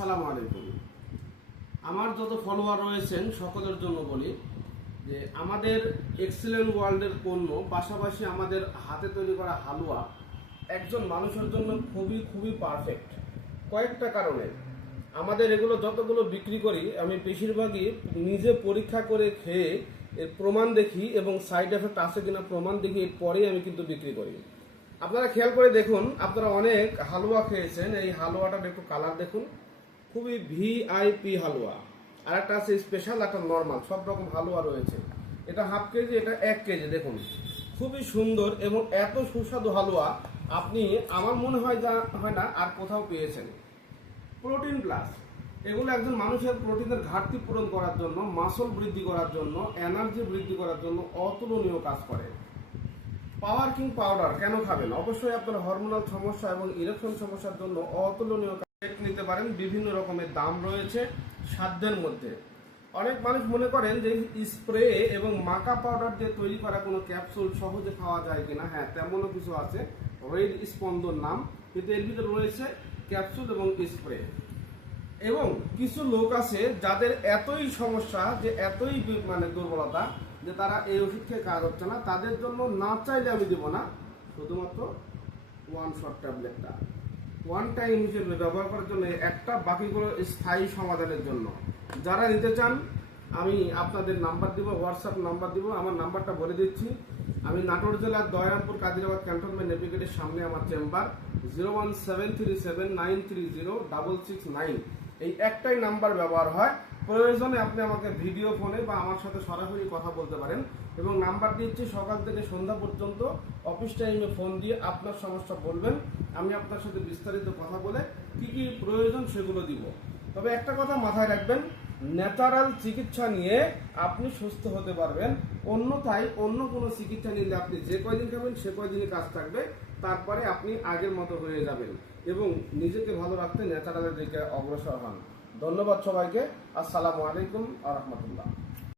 আসসালামু আলাইকুম। আমার যত ফলোয়ার রয়েছেন সকলের জন্য বলি যে আমাদের এক্সেলেন্ট ওয়ার্ল্ডের পণ্য পাশাপাশি আমাদের হাতে তৈরি করা হালুয়া একজন মানুষের জন্য খুবই পারফেক্ট। কয়েকটা কারণে আমাদের এগুলো যতগুলো বিক্রি করি আমি বেশিরভাগই নিজে পরীক্ষা করে খেয়ে এর প্রমাণ দেখি এবং সাইড এফেক্ট আছে কিনা প্রমাণ দেখি এরপরেই আমি কিন্তু বিক্রি করি। আপনারা খেয়াল করে দেখুন, আপনারা অনেক হালুয়া খেয়েছেন, এই হালুয়াটার একটু কালার দেখুন, খুবই ভিআইপি হালুয়া। আর একটা আছে স্পেশাল, একটা নর্মাল, সব রকম হালুয়া রয়েছে। এটা হাফ কেজি, এটা 1 কেজি। দেখুন খুবই সুন্দর এবং এত সুস্বাদু হালুয়া আপনি আমার মনে হয় না আর কোথাও পেয়েছেন। প্রোটিন প্লাস, এগুলো একজন মানুষের প্রোটিনের ঘাটতি পূরণ করার জন্য, মাসল বৃদ্ধি করার জন্য, এনার্জি বৃদ্ধি করার জন্য অতুলনীয় কাজ করে। পাওয়ার কিং পাউডার কেন খাবেন? অবশ্যই আপনার হরমোনাল সমস্যা এবং ইরেকশন সমস্যার জন্য অতুলনীয় নিতে পারেন। বিভিন্ন রকমের দাম রয়েছে সাধ্যের মধ্যে। অনেক মানুষ মনে করেন যে স্প্রে এবং মাকা পাউডার দিয়ে তৈরি করা কোনো ক্যাপসুল সহজে খাওয়া যায় কিনা। হ্যাঁ, তেমনও কিছু আছে, রেড স্পন্দন নাম, কিন্তু এর ভিতরে রয়েছে ক্যাপসুল এবং স্প্রে। এবং কিছু লোক আছে যাদের এতই সমস্যা, যে এতই দুর্বলতা, যে তারা এই ওষুধ খেয়ে কাজ হচ্ছে না, তাদের জন্য না চাইলে আমি দেবো না, শুধুমাত্র ওয়ান শট ট্যাবলেটটা ওয়ান টাইম হিসেবে ব্যবহার করার জন্য, একটা, বাকিগুলো স্থায়ী সমাধানের জন্য। যারা নিতে চান আমি আপনাদের নাম্বার দিব, হোয়াটসঅ্যাপ নাম্বার দিব। আমার নাম্বারটা বলে দিচ্ছি, আমি নাটোর জেলার দয়রামপুর কাদিরাবাদ ক্যান্টনমেন্ট নেভিগেটের সামনে আমার চেম্বার, 01737930669। এই একটাই নাম্বার ব্যবহার হয়। প্রয়োজনে আপনি আমাকে ভিডিও ফোনে বা আমার সাথে সরাসরি কথা বলতে পারেন। এবং নাম্বার দিচ্ছি, সকাল থেকে সন্ধ্যা পর্যন্ত অফিস টাইমে ফোন দিয়ে আপনার সমস্যা বলবেন, আমি আপনার সাথে বিস্তারিত কথা বলে কি কি প্রয়োজন সেগুলো দিব। তবে একটা কথা মাথায় রাখবেন, ন্যাচারাল চিকিৎসা নিয়ে আপনি সুস্থ হতে পারবেন। অন্যথায় অন্য কোনো চিকিৎসা নিলে আপনি যে কয়দিন খাবেন সে কয়দিনই কাজ থাকবে, তারপরে আপনি আগের মতো হয়ে যাবেন। এবং নিজেকে ভালো রাখতে ন্যাচারালের দিকে অগ্রসর হন। ধন্যবাদ সবাইকে। আসসালামু আলাইকুম ওয়া রাহমাতুল্লাহ।